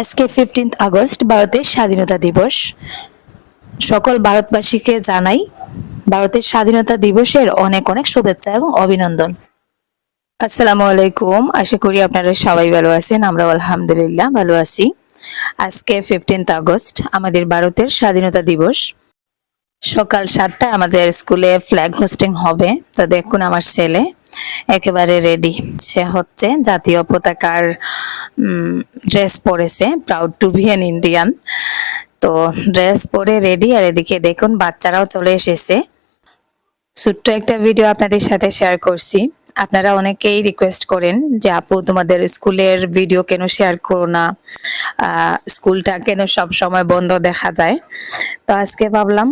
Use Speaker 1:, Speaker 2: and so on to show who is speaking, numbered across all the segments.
Speaker 1: আজকে fifteenth August, ভারতের স্বাধীনতা দিবস। সকল ভারতবাসীকে জানাই, ভারতের স্বাধীনতা দিবসের অনেক অনেক শুভেচ্ছা এবং অভিনন্দন। আসসালামু আলাইকুম, আশা করি আপনারা সবাই ভালো আছেন আমরা আলহামদুলিল্লাহ ভালো আছি। আজকে ফিফটিন্থ আগস্ট, আমাদের ভারতের স্বাধীনতা দিবস। সকাল সাতটায় আমাদের স্কুলে ফ্ল্যাগ হোস্টিং হবে, তো দেখুন আমার ছেলে একেবারে রেডি সে হচ্ছে জাতীয় পতাকার ড্রেস পরেছে proud to be an Indian তো ড্রেস পরে রেডি আর এদিকে দেখুন বাচ্চারাও চলে এসেছে। ছোট্ট একটা ভিডিও আপনাদের সাথে শেয়ার করছি। আপনারা অনেকেই রিকোয়েস্ট করেন যে, আপু, তোমাদের স্কুলের ভিডিও কেন শেয়ার করো না? স্কুলটা কেন সব সময় বন্ধ দেখা যায়? তো আজকে ভাবলাম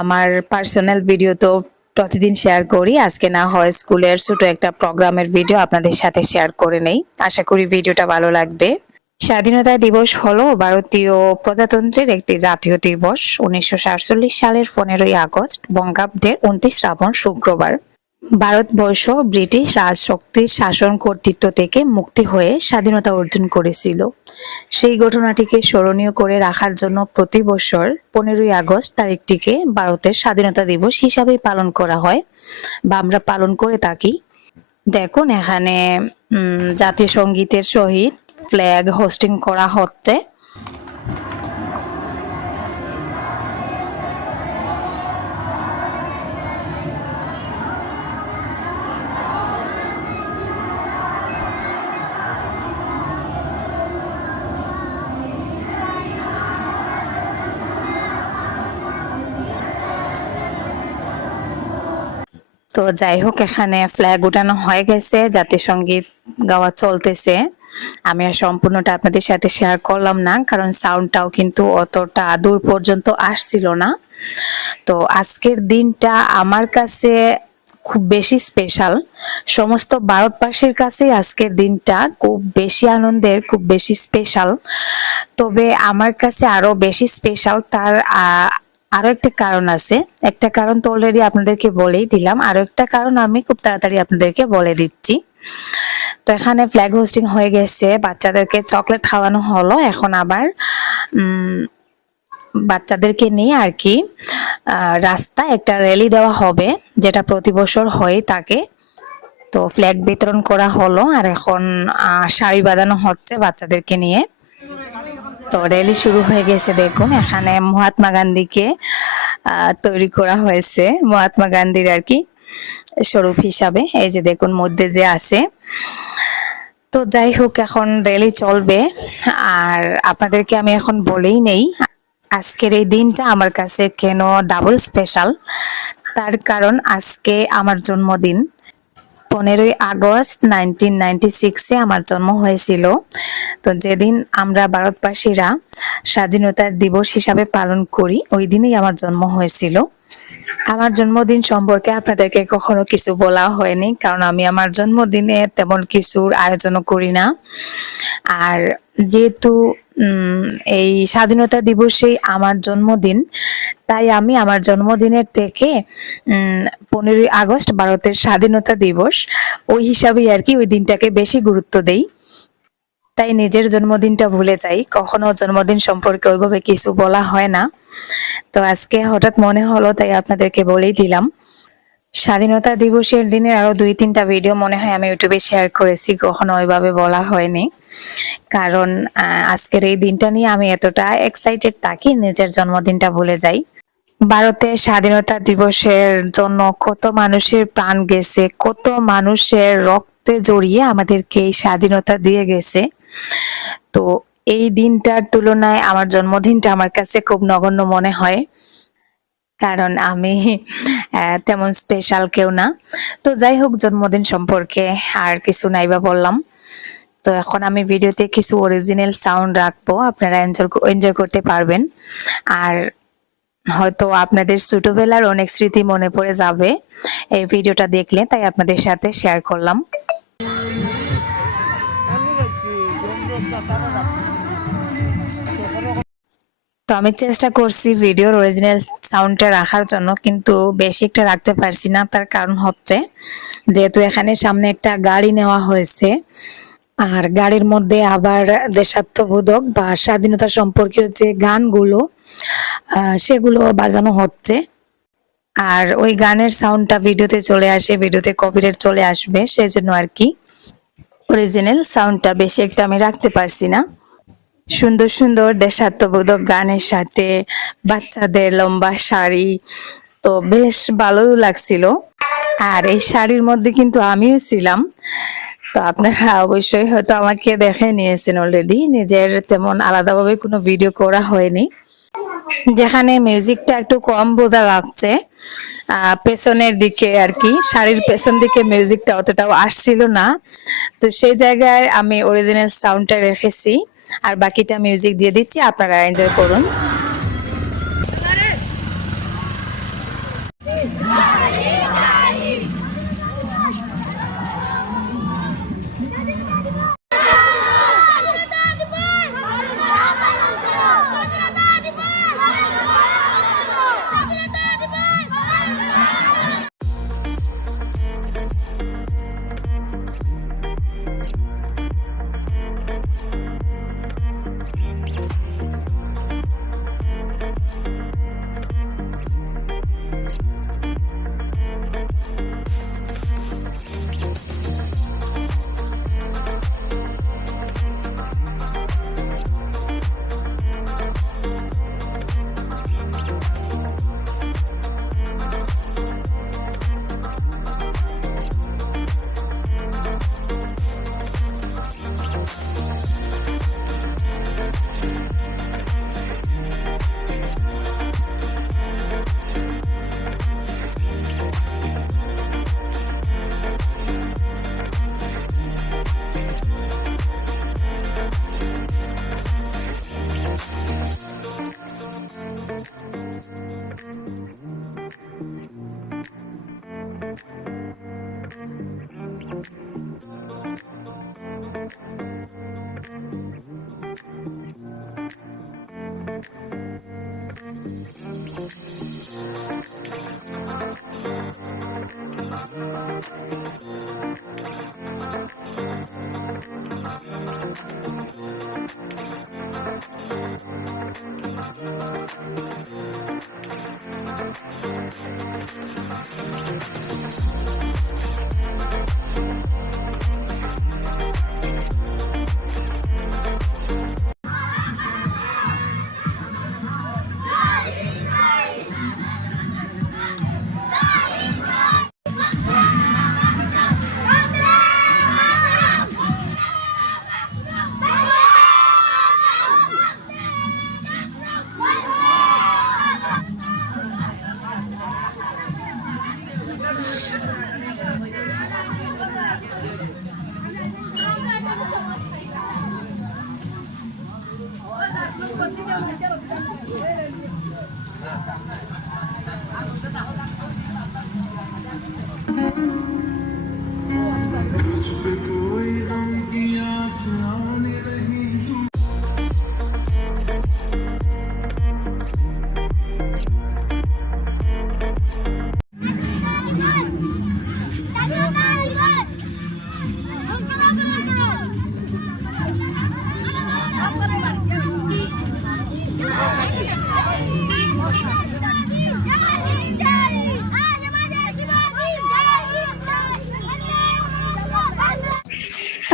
Speaker 1: আমার পার্সোনাল ভিডিও তো প্রতিদিন শেয়ার করি। আজকে না হয় স্কুলের ছোট একটা প্রোগ্রামের ভিডিও আপনাদের সাথে শেয়ার করে নেই। আশা করি ভিডিওটা ভালো লাগবে। স্বাধীনতা দিবস হলো ভারতীয় প্রজাতন্ত্রের একটি জাতীয় দিবস। উনিশশো সাতচল্লিশ সালের পনেরোই আগস্ট বঙ্গাব্দের উনত্রিশ শ্রাবণ শুক্রবার। ভারতবর্ষ ব্রিটিশ রাজশক্তির শাসন কর্তৃত্ব থেকে মুক্তি হয়ে স্বাধীনতা অর্জন করেছিল। সেই ঘটনাটিকে স্মরণীয় করে রাখার জন্য প্রতি বছর পনেরোই আগস্ট তারিখটিকে ভারতের স্বাধীনতা দিবস হিসাবেই পালন করা হয় বা আমরা পালন করে থাকি। দেখুন, এখানে জাতীয় সঙ্গীতের সহিত ফ্ল্যাগ হোস্টিং করা হচ্ছে। তো যাই হোক এখানে ফ্ল্যাগ উঠানো হয়ে গেছে জাতীয় সংগীত গাওয়া চলতেছে। আমি আর সম্পূর্ণটা আপনাদের সাথে শেয়ার করলাম না, কারণ সাউন্ডটাও কিন্তু অতটা দূর পর্যন্ত আসছিল না। তো আজকের দিনটা আমার কাছে খুব বেশি স্পেশাল সমস্ত ভারতবাসীর কাছে আজকের দিনটা খুব বেশি আনন্দের, খুব বেশি স্পেশাল তবে আমার কাছে আরও বেশি স্পেশাল তার আরও একটা কারণ আছে। একটা কারণ তো অলরেডি আপনাদেরকে বলেই দিলাম। আরও একটা কারণ আমি খুব তাড়াতাড়ি আপনাদেরকে বলে দিচ্ছি। তো এখানে ফ্ল্যাগ হোস্টিং হয়ে গেছে। বাচ্চাদেরকে চকলেট খাওয়ানো হলো। এখন আবার বাচ্চাদেরকে নিয়ে আর কি রাস্তা একটা র্যালি দেওয়া হবে, যেটা প্রতি বছর হয় তাকে তো ফ্ল্যাগ বিতরণ করা হলো। আর এখন শাড়ি বাঁধানো হচ্ছে বাচ্চাদেরকে নিয়ে। তো র্যালি শুরু হয়ে গেছে দেখুন, এখানে মহাত্মা গান্ধীকে তৈরি করা হয়েছে। মহাত্মা গান্ধীর আর কি স্বরূপ হিসাবে, এই যে দেখুন মধ্যে যে আছে। তো যাই হোক, এখন র্যালি চলবে। আর আপনাদেরকে আমি এখন বলেই নেই, আজকের এই দিনটা আমার কাছে কেন ডাবল স্পেশাল তার কারণ আজকে আমার জন্মদিন। পনেরোই আগস্ট নাইনটিন নাইনটি সিক্সে আমার জন্ম হয়েছিল। তো যেদিন আমরা ভারতবাসীরা স্বাধীনতার দিবস হিসাবে পালন করি, ওই দিনেই আমার জন্ম হয়েছিল। আমার জন্মদিন সম্পর্কে আপনাদেরকে কখনো কিছু বলা হয়নি, কারণ আমি আমার জন্মদিনে তেমন কিছুর আয়োজনও করি না। আর যেহেতু এই স্বাধীনতা দিবসেই আমার জন্মদিন, তাই আমি আমার জন্মদিনের থেকে পনেরোই আগস্ট ভারতের স্বাধীনতা দিবস, ওই হিসাবেই আর কি ওই দিনটাকে বেশি গুরুত্ব দেই। তাই নিজের জন্মদিনটা ভুলে যাই, কখনো জন্মদিন সম্পর্কে ওইভাবে কিছু বলা হয় না। তো আজকে হঠাৎ মনে হলো, তাই আপনাদেরকে বলেই দিলাম। স্বাধীনতা দিবসের দিনের আরও দুই তিনটা ভিডিও মনে হয় আমি ইউটিউবে শেয়ার করেছি, কখনো ওইভাবে বলা হয়নি। কারণ আজকের এই দিনটা নিয়ে আমি এতটা এক্সাইটেড থাকি, নিজের জন্মদিনটা ভুলে যাই। ভারতের স্বাধীনতা দিবসের জন্য কত মানুষের প্রাণ গেছে, কত মানুষের রক্তে জড়িয়ে আমাদেরকে এই স্বাধীনতা দিয়ে গেছে। তো এই দিনটার তুলনায় আমার জন্মদিনটা আমার কাছে খুব নগণ্য মনে হয়। কারণ আমি তেমন স্পেশাল কেউ না। তো যাই হোক, জন্মদিন সম্পর্কে আর কিছু নাই বা বললাম। তো এখন আমি ভিডিওতে কিছু অরিজিনাল সাউন্ড রাখব। আপনারা এনজয় এনজয় করতে পারবেন। আর হয়তো আপনাদের ছোটবেলার অনেক স্মৃতি মনে পড়ে যাবে এই ভিডিওটা দেখলে, তাই আপনাদের সাথে শেয়ার করলাম। তো আমি চেষ্টা করছি ভিডিওর অরিজিনাল সাউন্ডটা রাখার জন্য, কিন্তু বেশি একটা রাখতে পারছি না। তার কারণ হচ্ছে, যেহেতু এখানে সামনে একটা গাড়ি নেওয়া হয়েছে, আর গাড়ির মধ্যে আবার দেশাত্মবোধক বা স্বাধীনতা সম্পর্কীয় যে গানগুলো সেগুলো বাজানো হচ্ছে। আর ওই গানের সাউন্ডটা ভিডিওতে চলে আসে, ভিডিওতে কপিরাইট চলে আসবে, সেজন্য আর কি। অরিজিনাল সাউন্ডটা বেশি একটা আমি রাখতে পারছি না। সুন্দর সুন্দর দেশাত্মবোধক গানের সাথে বাচ্চাদের লম্বা শাড়ি তো বেশ ভালোই লাগছিল। আর এই শাড়ির মধ্যে কিন্তু আমিও ছিলাম। তো আপনারা অবশ্যই হয়তো আমাকে দেখে নিয়েছেন অলরেডি নিজের তেমন আলাদাভাবে কোনো ভিডিও করা হয়নি। যেখানে মিউজিকটা একটু কম বোঝা আহ, পেছনের দিকে আর কি শাড়ির পেছন দিকে মিউজিকটা অতটাও আসছিল না। তো সেই জায়গায় আমি অরিজিনাল সাউন্ডটা রেখেছি। আর বাকিটা মিউজিক দিয়ে দিচ্ছি আপনারা এনজয় করুন।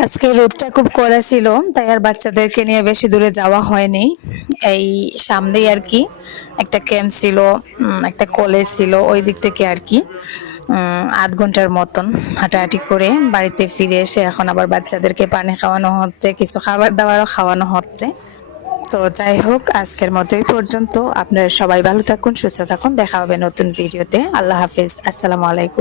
Speaker 1: আজকে রোদটা খুব কড়া ছিল, তাই আর বাচ্চাদেরকে নিয়ে বেশি দূরে যাওয়া হয়নি। এই সামনেই আর কি একটা ক্যাম্প ছিল একটা কলেজ ছিল, ওই দিক থেকে আর কি আধ ঘণ্টার মতন হাঁটাহাঁটি করে বাড়িতে ফিরে এসে এখন আবার বাচ্চাদেরকে পানি খাওয়ানো হচ্ছে, কিছু খাবার দাবারও খাওয়ানো হচ্ছে। তো যাই হোক, আজকের মতো এই পর্যন্ত। আপনারা সবাই ভালো থাকুন, সুস্থ থাকুন। দেখা হবে নতুন ভিডিওতে। আল্লাহ হাফিজ। আসসালামু আলাইকুম।